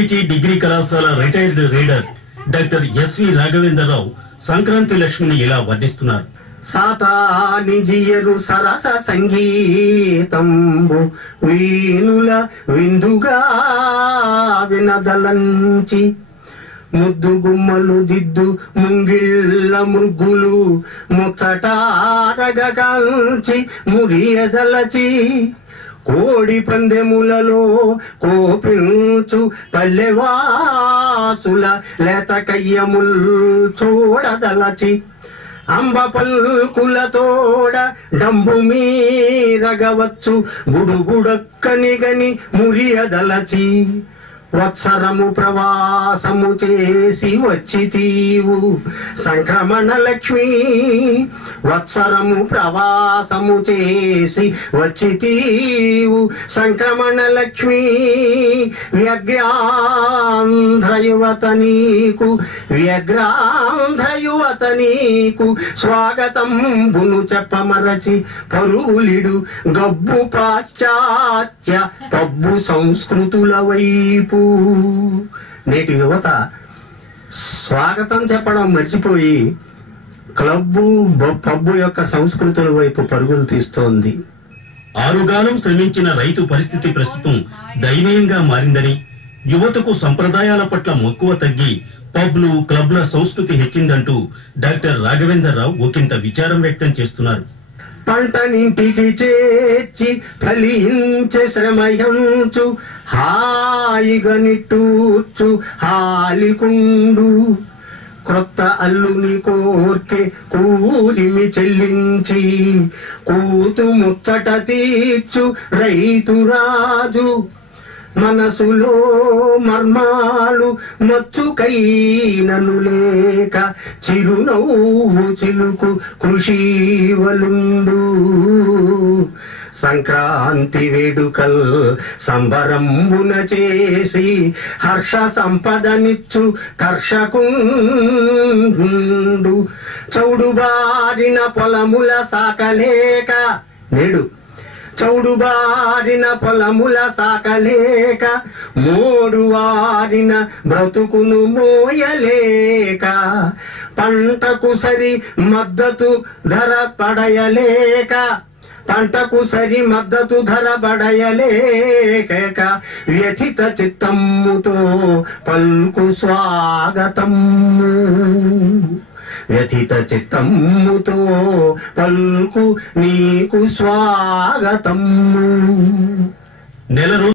Degree కళాశాల retired reader doctor S V Raghavendra Rao Sankranti లక్ష్మిని ఇలా వర్ణిస్తున్నారు. సాతానిజియరు సరస సంగీతంబు వీణుల విందుగా వినదలంచి ముద్దు గుమ్మలు దిద్దు ముంగిళ్ళ మృగ్గులు ముచ్చటారగకాంచి మురియదలచి కోడి పందెములలో కోపించు పల్లెవాసుల లేతకయ్యముల్ చూడదలచి అంబ పల్కులతోడ డంబు మీరగవచ్చు గుడుగుడక్కనిగని మురియదలచి వత్సరము ప్రవాసము చేసి వచ్చితీవు సంక్రమణ లక్ష్మి వత్సరము ప్రవాసము చేసి వచ్చితీవు సంక్రమణ లక్ష్మి వ్యగ్రాంధ్రయువత నీకు స్వాగతం బును చెప్పమరచి పరుగులిడు గబ్బు పాశ్చాత్య పబ్బు సంస్కృతుల వైపు. నేటి యువత స్వాగతం చెప్పడం మర్చిపోయి క్లబ్బు పబ్బు యొక్క సంస్కృతుల వైపు పరుగులు తీస్తోంది. ఆరుగాలం శ్రమించిన రైతు పరిస్థితి ప్రస్తుతం దయనీయంగా మారిందని, యువతకు సంప్రదాయాల పట్ల మక్కువ తగ్గి పబ్లు క్లబ్ల సంస్కృతి హెచ్చిందంటూ డాక్టర్ రాఘవేంద్రరావు ఒకంత విచారం వ్యక్తం చేస్తున్నారు. పంటనింటికి చేర్చి ఫలించే శ్రమయంచు హాయిగా నిట్టూర్చు హాలికుండు క్రొత్త అల్లుని కోర్కె కూరిమి చెల్లించి కూతు ముచ్చట తీర్చు రైతురాజు మనసులో మర్మాలు మచ్చుకైనను లేక చిరునవ్వు చిలుకు కృషివలుండు సంక్రాంతి వేడుకల్ సంబరంబున చేసి హర్ష సంపదనిచ్చు కర్షకుండు చౌడుబారిన పొలముల సాకలేక నేడు చౌడుబారిన పొలముల సాకలేక మోడువారిన బ్రతుకును మోయలేక పంటకు సరి మద్దతు ధర పడయలేక బడయలేక వ్యథిత చిత్తముతో పల్కు స్వాగతము వ్యథిత చిత్తముతో పల్కు నీకు స్వాగతము. నెల